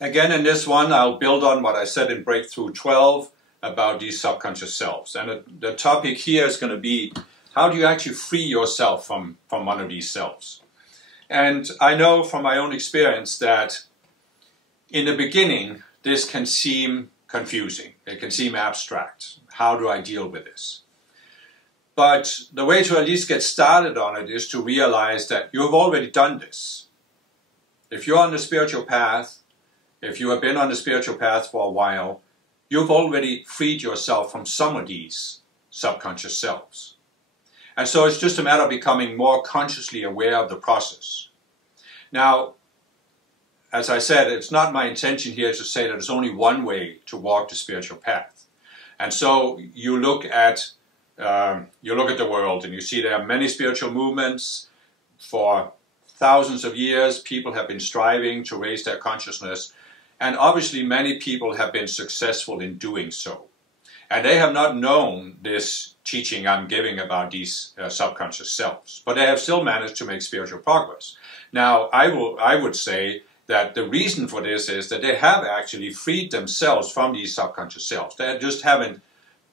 Again, in this one, I'll build on what I said in Breakthrough 12 about these subconscious selves. And the topic here is going to be, how do you actually free yourself from one of these selves? And I know from my own experience that in the beginning, this can seem confusing. It can seem abstract. How do I deal with this? But the way to at least get started on it is to realize that you have already done this. If you're on the spiritual path, if you have been on the spiritual path for a while, you've already freed yourself from some of these subconscious selves. And so it's just a matter of becoming more consciously aware of the process. Now, as I said, it's not my intention here to say that there's only one way to walk the spiritual path. And so you look at the world and you see there are many spiritual movements. For thousands of years, people have been striving to raise their consciousness. And obviously many people have been successful in doing so. And they have not known this teaching I'm giving about these subconscious selves. But they have still managed to make spiritual progress. Now, I would say that the reason for this is that they have actually freed themselves from these subconscious selves. They just haven't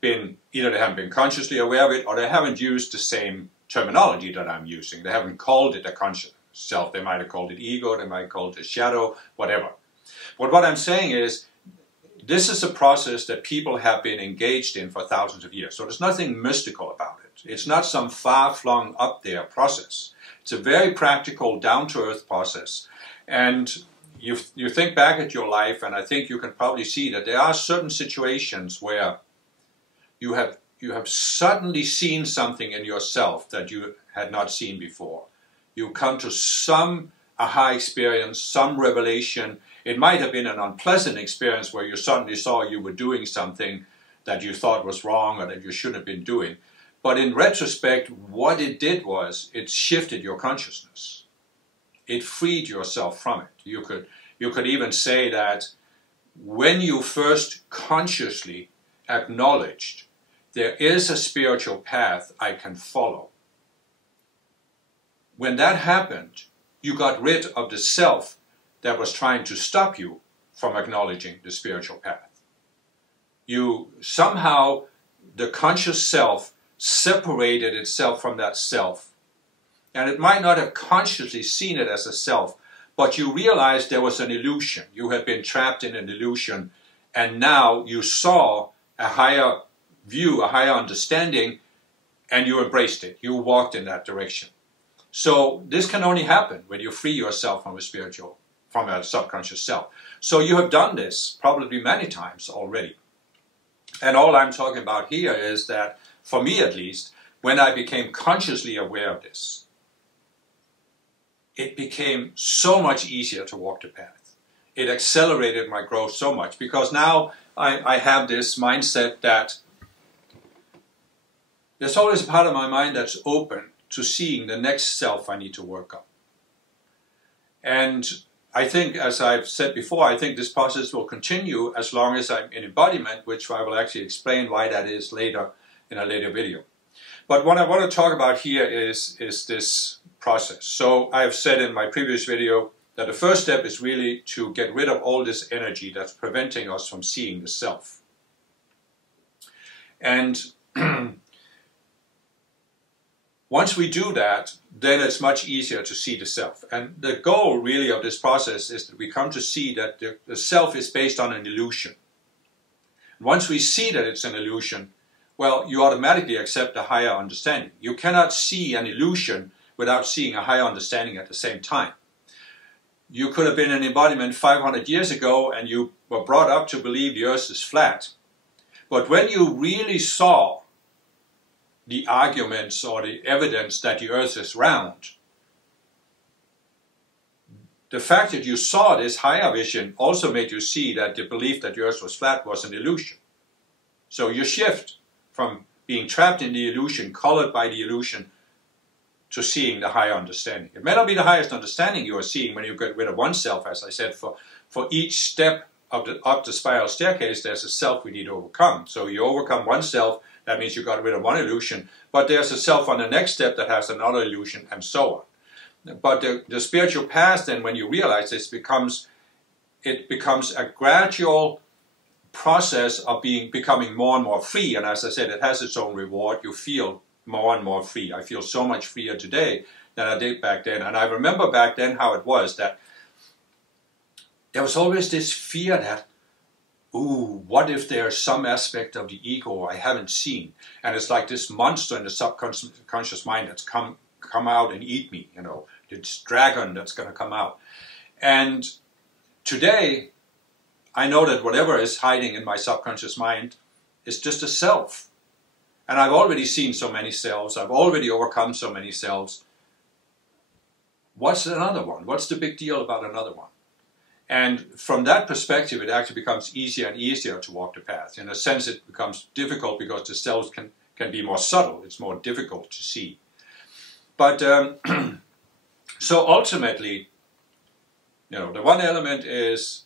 been, either they haven't been consciously aware of it, or they haven't used the same terminology that I'm using. They haven't called it a conscious self. They might have called it ego, they might have called it shadow, whatever. But what I'm saying is, this is a process that people have been engaged in for thousands of years. So there's nothing mystical about it. It's not some far-flung up there process. It's a very practical, down-to-earth process. And you think back at your life, and I think you can probably see that there are certain situations where you have suddenly seen something in yourself that you had not seen before. You come to some aha experience, some revelation. It might have been an unpleasant experience where you suddenly saw you were doing something that you thought was wrong or that you shouldn't have been doing. But in retrospect, what it did was it shifted your consciousness. It freed yourself from it. You could even say that when you first consciously acknowledged there is a spiritual path I can follow, when that happened, you got rid of the self that was trying to stop you from acknowledging the spiritual path. You somehow, the conscious self separated itself from that self. And it might not have consciously seen it as a self, but you realized there was an illusion. You had been trapped in an illusion, and now you saw a higher view, a higher understanding, and you embraced it. You walked in that direction. So this can only happen when you free yourself from a subconscious self. So you have done this probably many times already. And all I'm talking about here is that, for me at least, when I became consciously aware of this, it became so much easier to walk the path. It accelerated my growth so much, because now I have this mindset that there's always a part of my mind that's open to seeing the next self I need to work on. And I think, as I've said before, I think this process will continue as long as I'm in embodiment, which I will actually explain why that is later in a later video. But what I want to talk about here is this process. So I have said in my previous video that the first step is really to get rid of all this energy that's preventing us from seeing the self. And once we do that, then it's much easier to see the self. And the goal really of this process is that we come to see that the self is based on an illusion. Once we see that it's an illusion, well, you automatically accept a higher understanding. You cannot see an illusion without seeing a higher understanding at the same time. You could have been in embodiment 500 years ago and you were brought up to believe the earth is flat. But when you really saw the arguments or the evidence that the earth is round, the fact that you saw this higher vision also made you see that the belief that the earth was flat was an illusion. So you shift from being trapped in the illusion, colored by the illusion, to seeing the higher understanding. It may not be the highest understanding you are seeing when you get rid of oneself. As I said, for each step up the spiral staircase, there's a self we need to overcome. So you overcome oneself, that means you got rid of one illusion, but there's a self on the next step that has another illusion, and so on. But the spiritual path, then, when you realize this, becomes it becomes a gradual process of becoming more and more free. And as I said, it has its own reward. You feel more and more free. I feel so much freer today than I did back then. And I remember back then how it was that there was always this fear that, ooh, what if there's some aspect of the ego I haven't seen? And it's like this monster in the subconscious mind that's come out and eat me, this dragon that's going to come out. And today, I know that whatever is hiding in my subconscious mind is just a self. And I've already seen so many selves. I've already overcome so many selves. What's another one? What's the big deal about another one? And from that perspective, it actually becomes easier and easier to walk the path. In a sense, it becomes difficult because the selves can be more subtle. It's more difficult to see. But so ultimately, the one element is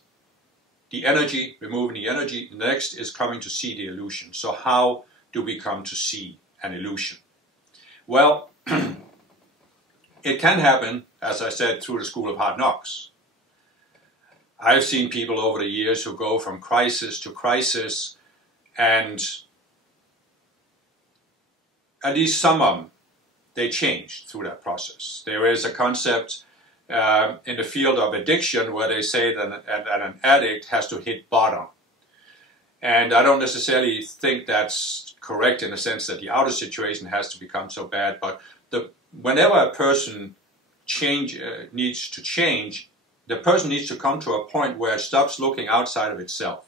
the energy, removing the energy. The next is coming to see the illusion. So how do we come to see an illusion? Well, it can happen, as I said, through the school of hard knocks. I've seen people over the years who go from crisis to crisis, and at least some of them, they change through that process. There is a concept in the field of addiction where they say that an addict has to hit bottom. And I don't necessarily think that's correct in the sense that the outer situation has to become so bad, but whenever a person needs to change, the person needs to come to a point where it stops looking outside of itself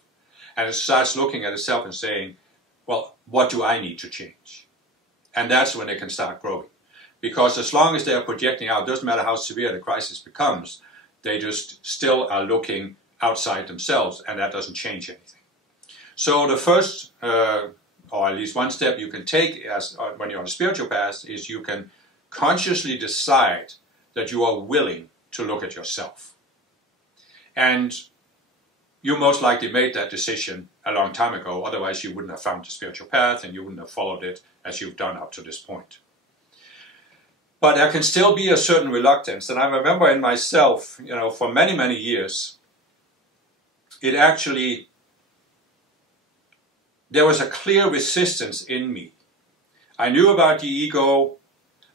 and it starts looking at itself and saying, well, what do I need to change? And that's when they can start growing. Because as long as they're projecting out, it doesn't matter how severe the crisis becomes, they just still are looking outside themselves, and that doesn't change anything. So the first, or at least one step you can take when you're on a spiritual path is you can consciously decide that you are willing to look at yourself. And you most likely made that decision a long time ago, otherwise you wouldn't have found the spiritual path and you wouldn't have followed it as you've done up to this point. But there can still be a certain reluctance, and I remember in myself, for many, many years, there was a clear resistance in me. I knew about the ego,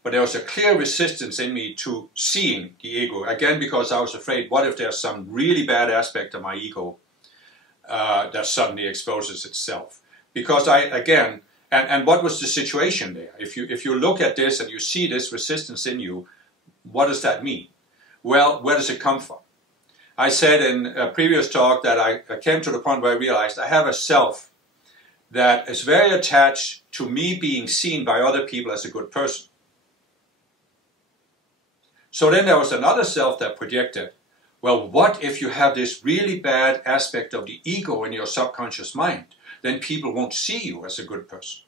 but there was a clear resistance in me to seeing the ego. Again, because I was afraid, what if there's some really bad aspect of my ego that suddenly exposes itself? Because and what was the situation there? If you look at this and you see this resistance in you, what does that mean? Well, where does it come from? I said in a previous talk that I came to the point where I realized I have a self that is very attached to me being seen by other people as a good person. So then there was another self that projected, well, what if you have this really bad aspect of the ego in your subconscious mind? Then people won't see you as a good person.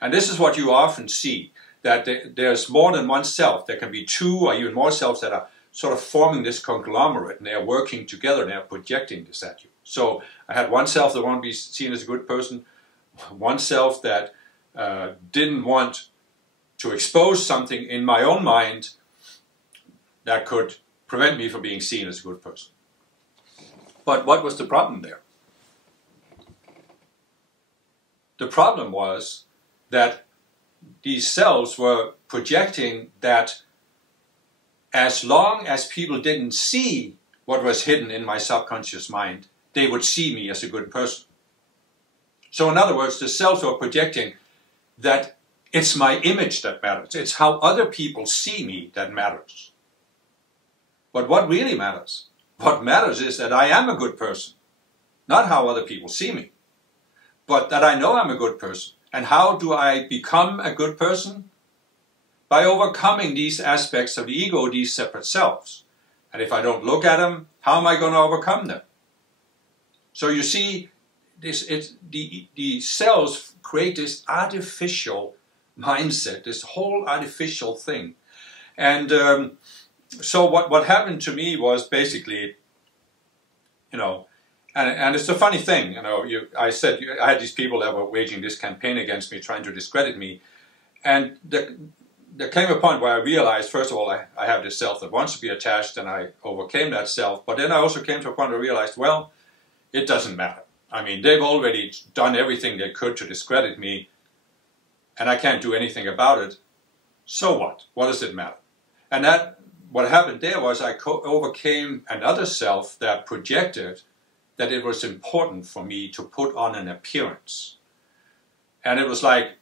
And this is what you often see, that there's more than one self. There can be two or even more selves that are sort of forming this conglomerate, and they're working together and they're projecting this at you. So I had one self that wanted to be seen as a good person, one self that didn't want to expose something in my own mind that could prevent me from being seen as a good person. But what was the problem there? The problem was that these selves were projecting that as long as people didn't see what was hidden in my subconscious mind, they would see me as a good person. So in other words, the selves were projecting that it's my image that matters. It's how other people see me that matters. But what really matters? What matters is that I am a good person, not how other people see me, but that I know I'm a good person. And how do I become a good person? By overcoming these aspects of the ego, these separate selves. And if I don't look at them, how am I going to overcome them? So you see, the selves create this artificial mindset, this whole artificial thing. And so what happened to me was basically, and it's a funny thing, I said I had these people that were waging this campaign against me, trying to discredit me, and there came a point where I realized, first of all, I have this self that wants to be attached, and I overcame that self. But then I also came to a point where I realized, well, it doesn't matter. I mean, they've already done everything they could to discredit me, and I can't do anything about it. So what? What does it matter? And what happened there was I overcame another self that projected that it was important for me to put on an appearance. And it was like,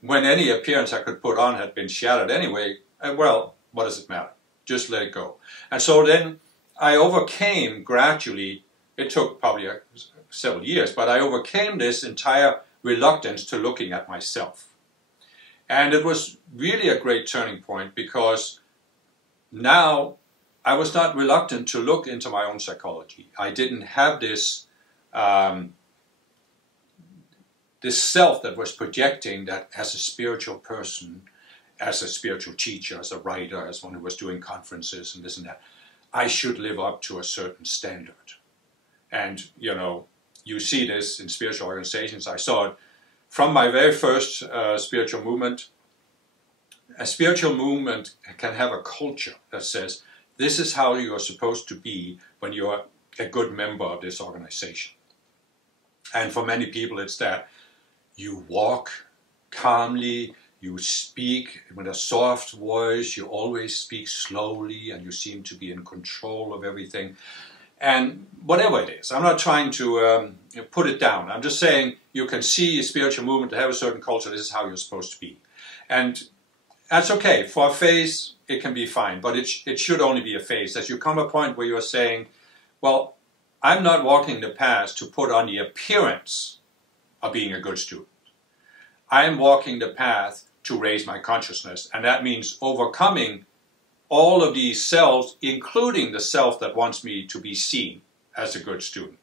when any appearance I could put on had been shattered anyway, well, what does it matter? Just let it go. And so then I overcame gradually, it took probably several years, but I overcame this entire reluctance to looking at myself. And it was really a great turning point, because now I was not reluctant to look into my own psychology. I didn't have this this self that was projecting that as a spiritual person, as a spiritual teacher, as a writer, as one who was doing conferences and this and that, I should live up to a certain standard. And, you know, you see this in spiritual organizations. I saw it from my very first spiritual movement. A spiritual movement can have a culture that says, this is how you are supposed to be when you are a good member of this organization. And for many people, it's that you walk calmly, you speak with a soft voice, you always speak slowly, and you seem to be in control of everything. And whatever it is, I'm not trying to put it down. I'm just saying you can see a spiritual movement to have a certain culture. This is how you're supposed to be. And that's okay. For a phase, it can be fine, but it should only be a phase. As you come to a point where you're saying, well, I'm not walking the path to put on the appearance of being a good student. I'm walking the path to raise my consciousness, and that means overcoming all of these selves, including the self that wants me to be seen as a good student.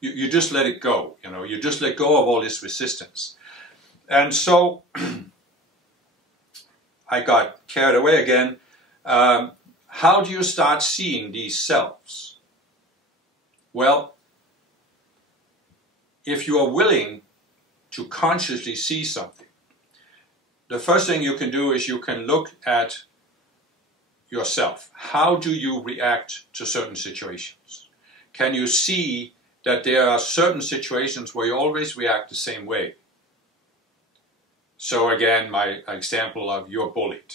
You just let it go, you know, you just let go of all this resistance. And so I got carried away again. How do you start seeing these selves? Well, if you are willing to consciously see something, the first thing you can do is you can look at yourself. How do you react to certain situations? Can you see that there are certain situations where you always react the same way? So again, my example of you're bullied.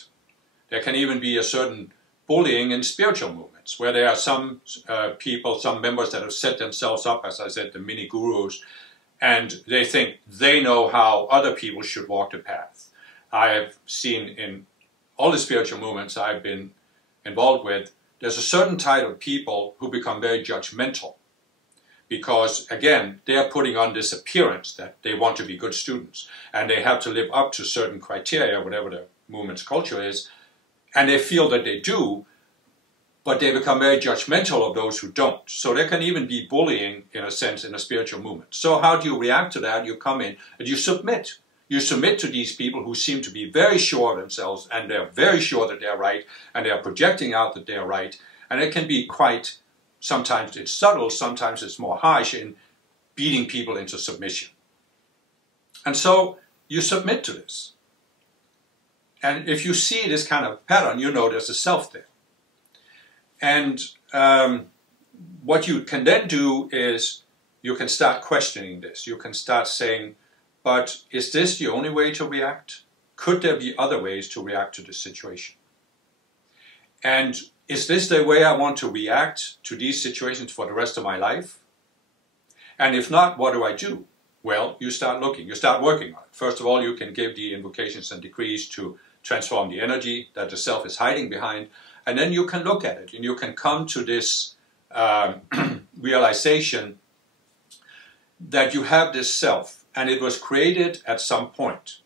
There can even be a certain bullying in spiritual movements, where there are some people, some members that have set themselves up, as I said, the mini gurus, and they think they know how other people should walk the path. I have seen in all the spiritual movements I've been involved with, there's a certain type of people who become very judgmental, because again, they are putting on this appearance that they want to be good students, and they have to live up to certain criteria, whatever the movement's culture is, and they feel that they do, but they become very judgmental of those who don't. So there can even be bullying, in a sense, in a spiritual movement. So how do you react to that? You come in and you submit. You submit to these people who seem to be very sure of themselves, and they're very sure that they're right, and they're projecting out that they're right. And it can be quite, sometimes it's subtle, sometimes it's more harsh in beating people into submission. And so you submit to this. And if you see this kind of pattern, you know there's a self there. And what you can then do is you can start questioning this. You can start saying, but is this the only way to react? Could there be other ways to react to this situation? And is this the way I want to react to these situations for the rest of my life? And if not, what do I do? Well, you start looking, you start working on it. First of all, you can give the invocations and decrees to transform the energy that the self is hiding behind. And then you can look at it and you can come to this realization that you have this self and it was created at some point.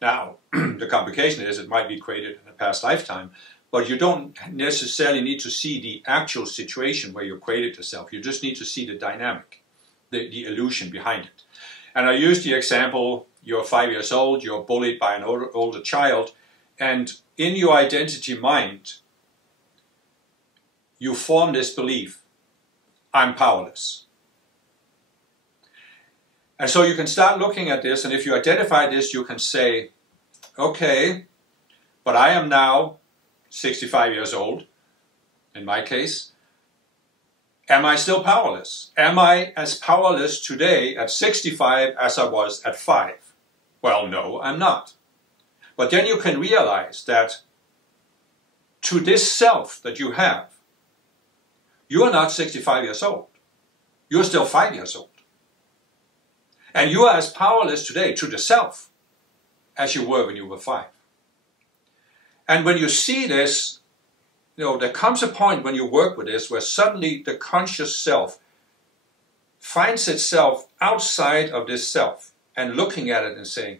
Now, the complication is it might be created in a past lifetime, but you don't necessarily need to see the actual situation where you created the self. You just need to see the dynamic, the illusion behind it. And I used the example, you're 5 years old, you're bullied by an older child, and in your identity mind, you form this belief, I'm powerless. And so you can start looking at this, and if you identify this, you can say, okay, But I am now 65 years old, in my case. Am I still powerless? Am I as powerless today at 65 as I was at 5? Well, no, I'm not. But then you can realize that to this self that you have, you are not 65 years old. You're still 5 years old. And you are as powerless today to the self as you were when you were 5. And when you see this, there comes a point when you work with this where suddenly the conscious self finds itself outside of this self and looking at it and saying,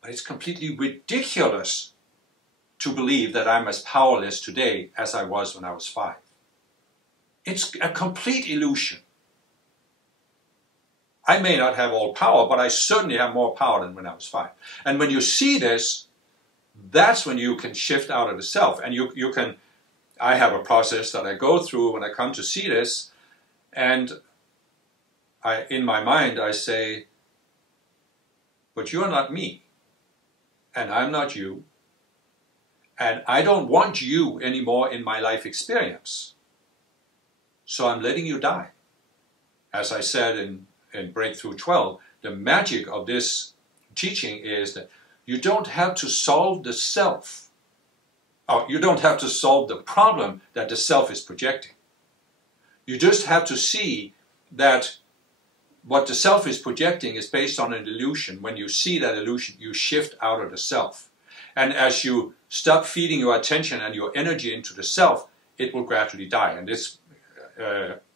but it's completely ridiculous to believe that I'm as powerless today as I was when I was 5. It's a complete illusion. I may not have all power, but I certainly have more power than when I was 5. And when you see this, that's when you can shift out of the self. And you can, I have a process that I go through when I come to see this, and in my mind I say, but you're not me, and I'm not you, and I don't want you anymore in my life experience. So I'm letting you die. As I said in Breakthrough 12, the magic of this teaching is that you don't have to solve the self. You don't have to solve the problem that the self is projecting. You just have to see that what the self is projecting is based on an illusion. When you see that illusion, you shift out of the self. And as you stop feeding your attention and your energy into the self, it will gradually die. And this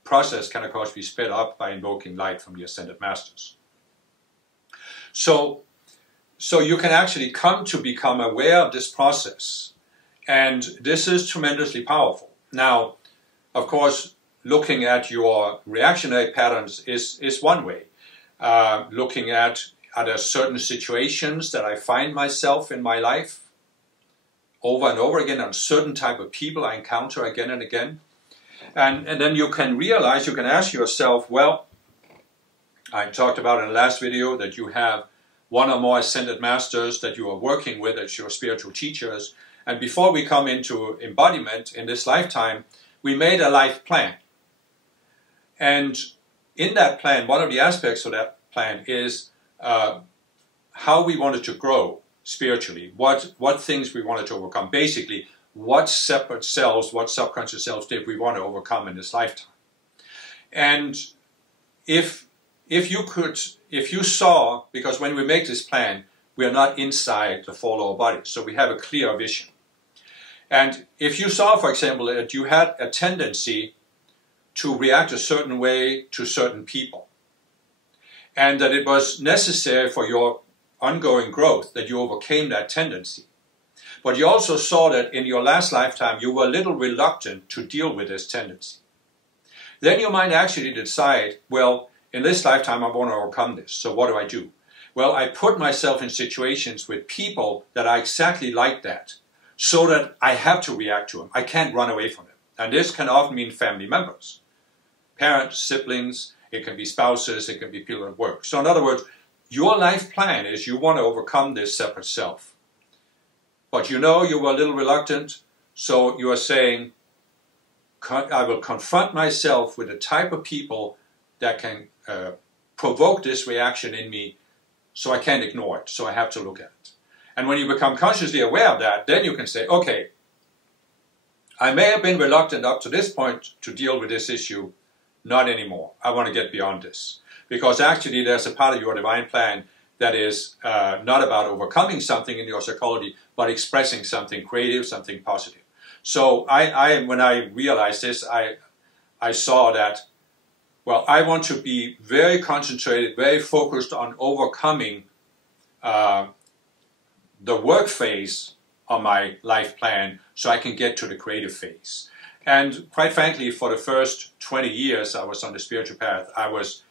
process can, of course, be sped up by invoking light from the Ascended Masters. So you can actually come to become aware of this process. And this is tremendously powerful. Now, of course, looking at your reactionary patterns is one way. Looking at are there certain situations that I find myself in my life over and over again, on certain type of people I encounter again and again. And then you can realize, you can ask yourself, well, I talked about in the last video that you have one or more Ascended Masters that you are working with as your spiritual teachers. And before we come into embodiment in this lifetime, we made a life plan. And in that plan, one of the aspects of that plan is how we wanted to grow spiritually, what things we wanted to overcome. Basically, what separate selves, what subconscious selves did we want to overcome in this lifetime. And if you saw, because when we make this plan, we are not inside the four lower bodies, so we have a clear vision. And if you saw, for example, that you had a tendency to react a certain way to certain people, and that it was necessary for your ongoing growth that you overcame that tendency, but you also saw that in your last lifetime you were a little reluctant to deal with this tendency, then you might actually decide, well, in this lifetime I want to overcome this, so what do I do? Well, I put myself in situations with people that are exactly like that, so that I have to react to them. I can't run away from them. And this can often mean family members, parents, siblings, it can be spouses, it can be people at work. So in other words, your life plan is you want to overcome this separate self. But you know you were a little reluctant, so you are saying, I will confront myself with the type of people that can provoke this reaction in me, so I can't ignore it, so I have to look at it. And when you become consciously aware of that, then you can say, okay, I may have been reluctant up to this point to deal with this issue, not anymore. I want to get beyond this. Because actually there's a part of your divine plan that is not about overcoming something in your psychology, but expressing something creative, something positive. So when I realized this, I saw that, well, I want to be very concentrated, very focused on overcoming the work phase of my life plan so I can get to the creative phase. And quite frankly, for the first 20 years I was on the spiritual path, I was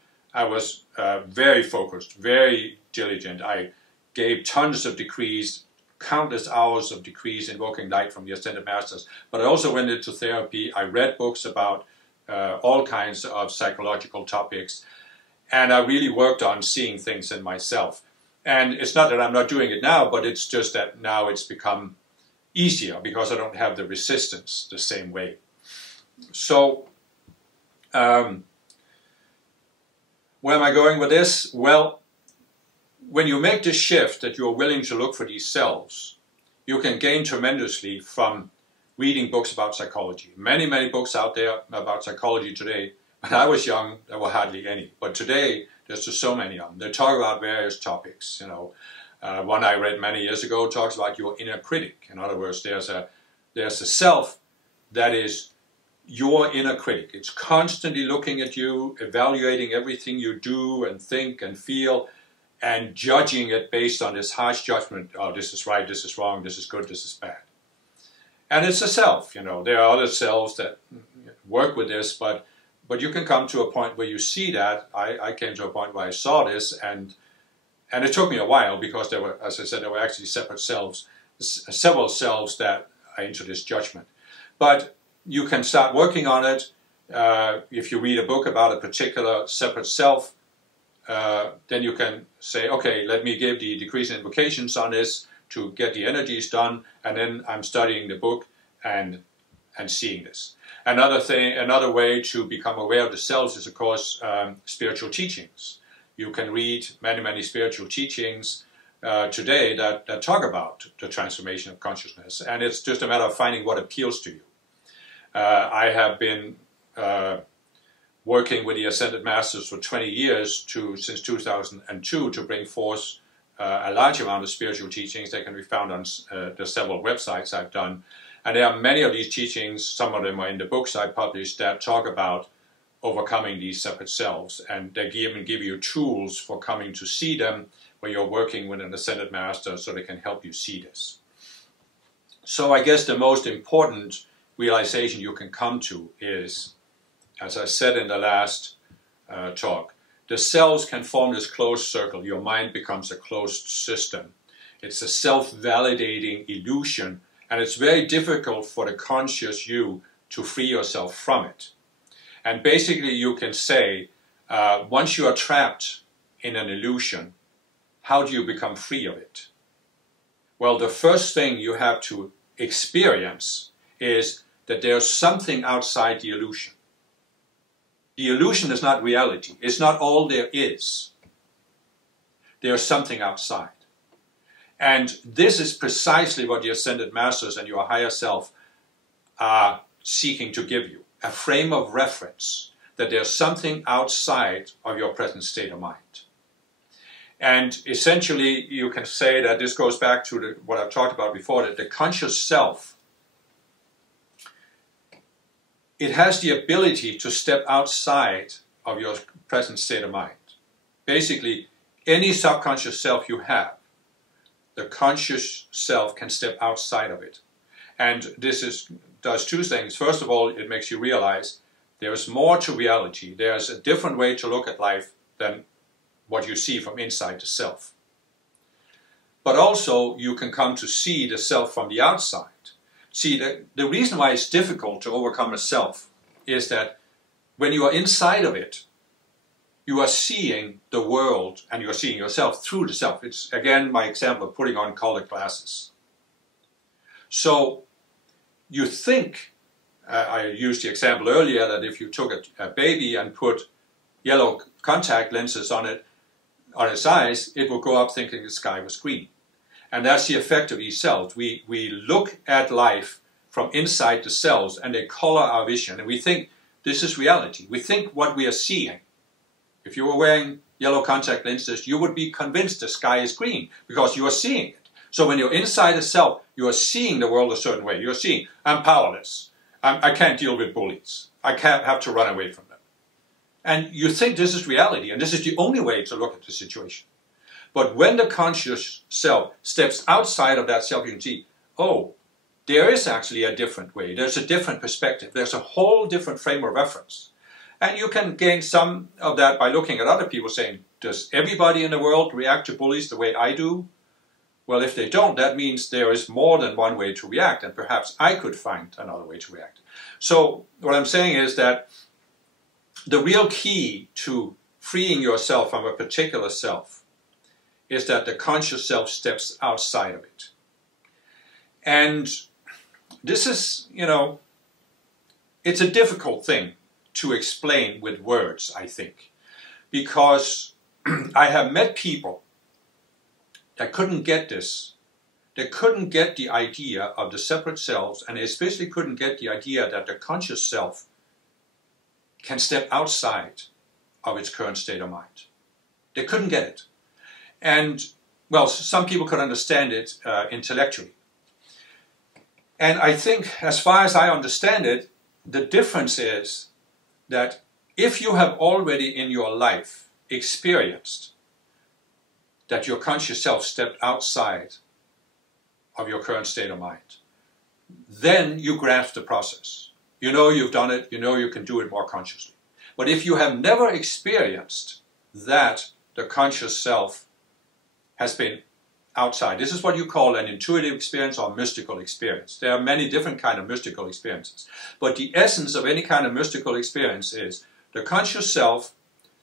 very focused, very diligent. I gave tons of decrees, countless hours of decrees invoking light from the Ascended Masters. But I also went into therapy. I read books about all kinds of psychological topics. And I really worked on seeing things in myself. And it's not that I'm not doing it now, but it's just that now it's become easier because I don't have the resistance the same way. So, where am I going with this? Well, when you make the shift that you're willing to look for these selves, you can gain tremendously from reading books about psychology. Many, many books out there about psychology today. When I was young, there were hardly any. But today, there's just so many of them. They talk about various topics. You know, one I read many years ago talks about your inner critic. In other words, there's a self that is your inner critic. It's constantly looking at you, evaluating everything you do and think and feel, and judging it based on this harsh judgment. Oh, this is right, this is wrong, this is good, this is bad. And it's a self, you know. There are other selves that work with this, but you can come to a point where you see that. I came to a point where I saw this, and it took me a while because there were, as I said, there were actually separate selves, several selves that are into this judgment. But you can start working on it. If you read a book about a particular separate self, then you can say, okay, let me give the decreasing invocations on this to get the energies done, and then I'm studying the book and seeing this. Another way to become aware of the selves is, of course, spiritual teachings. You can read many, many spiritual teachings today that talk about the transformation of consciousness, and it's just a matter of finding what appeals to you. I have been working with the Ascended Masters for 20 years, since 2002, to bring forth a large amount of spiritual teachings that can be found on the several websites I've done. And there are many of these teachings, some of them are in the books I published, that talk about overcoming these separate selves. And they even give you tools for coming to see them when you're working with an Ascended Master, so they can help you see this. So I guess the most important realization you can come to is, as I said in the last talk, the selves can form this closed circle. Your mind becomes a closed system. It's a self-validating illusion, and it's very difficult for the conscious you to free yourself from it. And basically you can say, once you are trapped in an illusion, how do you become free of it? Well, the first thing you have to experience is that there's something outside the illusion. The illusion is not reality. It's not all there is. There's something outside. And this is precisely what the Ascended Masters and your higher self are seeking to give you. A frame of reference, that there's something outside of your present state of mind. And essentially, you can say that this goes back to what I've talked about before, that the conscious self, it has the ability to step outside of your present state of mind. Basically, any subconscious self you have, the conscious self can step outside of it. And this does two things. First of all, it makes you realize there's more to reality. There's a different way to look at life than what you see from inside the self. But also, you can come to see the self from the outside. See, the reason why it's difficult to overcome a self is that when you are inside of it, you are seeing the world and you're seeing yourself through the self. It's, again, my example of putting on colored glasses. So you think, I used the example earlier, that if you took a baby and put yellow contact lenses on its eyes, it will grow up thinking the sky was green. And that's the effect of these cells. We look at life from inside the cells, and they color our vision, and we think this is reality. We think what we are seeing. If you were wearing yellow contact lenses, you would be convinced the sky is green because you are seeing it. So when you're inside a self, you are seeing the world a certain way. You're seeing, I'm powerless. I can't deal with bullies. I can't have to run away from them. And you think this is reality, and this is the only way to look at the situation. But when the conscious self steps outside of that self, you can see, oh, there is actually a different way. There's a different perspective. There's a whole different frame of reference. And you can gain some of that by looking at other people saying, does everybody in the world react to bullies the way I do? Well, if they don't, that means there is more than one way to react, and perhaps I could find another way to react. So what I'm saying is that the real key to freeing yourself from a particular self is that the conscious self steps outside of it. And this is, you know, it's a difficult thing to explain with words, I think, because I have met people that couldn't get this. They couldn't get the idea of the separate selves, and they especially couldn't get the idea that the conscious self can step outside of its current state of mind. They couldn't get it. And, well, some people could understand it intellectually. And I think, as far as I understand it, the difference is that if you have already in your life experienced that your conscious self stepped outside of your current state of mind, then you grasp the process. You know you've done it, you know you can do it more consciously. But if you have never experienced that the conscious self has been outside, this is what you call an intuitive experience or mystical experience. There are many different kinds of mystical experiences. But the essence of any kind of mystical experience is the conscious self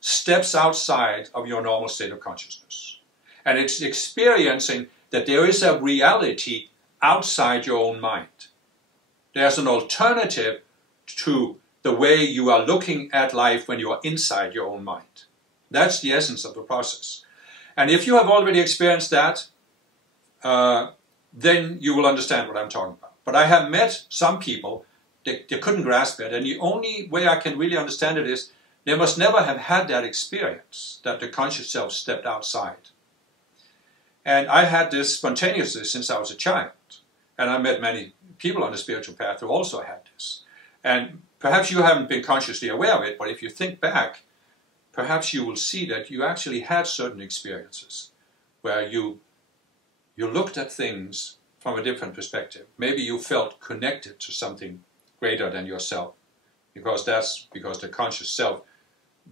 steps outside of your normal state of consciousness. And it's experiencing that there is a reality outside your own mind. There's an alternative to the way you are looking at life when you are inside your own mind. That's the essence of the process. And if you have already experienced that, then you will understand what I'm talking about. But I have met some people, they couldn't grasp it, and the only way I can really understand it is they must never have had that experience, that the conscious self stepped outside. And I had this spontaneously since I was a child. And I met many people on the spiritual path who also had this. And perhaps you haven't been consciously aware of it, but if you think back, perhaps you will see that you actually had certain experiences where you looked at things from a different perspective. Maybe you felt connected to something greater than yourself, because the conscious self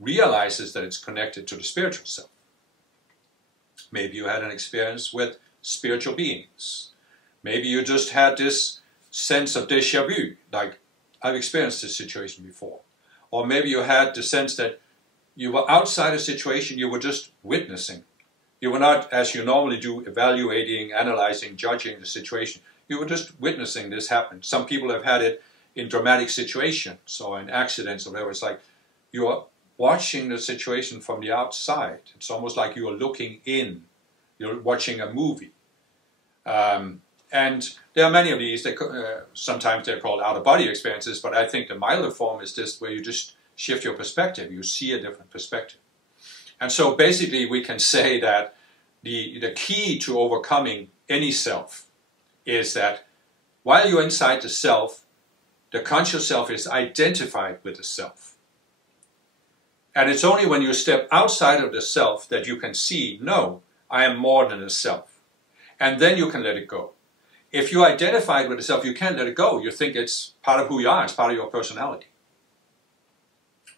realizes that it's connected to the spiritual self. Maybe you had an experience with spiritual beings. Maybe you just had this sense of déjà vu, like, I've experienced this situation before. Or maybe you had the sense that you were outside a situation, you were just witnessing. You were not, as you normally do, evaluating, analyzing, judging the situation. You were just witnessing this happen. Some people have had it in dramatic situations or in accidents or whatever. It's like you are watching the situation from the outside. It's almost like you are looking in. You're watching a movie. And there are many of these. Sometimes they're called out-of-body experiences, but I think the milder form is this, where you just shift your perspective. You see a different perspective. And so basically we can say that the key to overcoming any self is that while you're inside the self, the conscious self is identified with the self. And it's only when you step outside of the self that you can see, no, I am more than a self. And then you can let it go. If you're identified with the self, you can't let it go. You think it's part of who you are, it's part of your personality.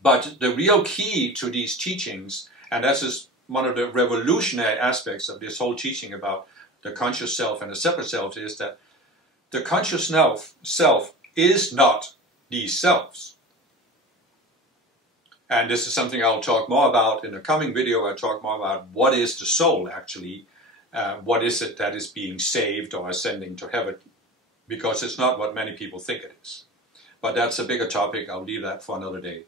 But the real key to these teachings, and that's just one of the revolutionary aspects of this whole teaching about the conscious self and the separate self, is that the conscious self is not these selves. And this is something I'll talk more about in the coming video. I'll talk more about what is the soul actually. What is it that is being saved or ascending to heaven? Because it's not what many people think it is. But that's a bigger topic. I'll leave that for another day.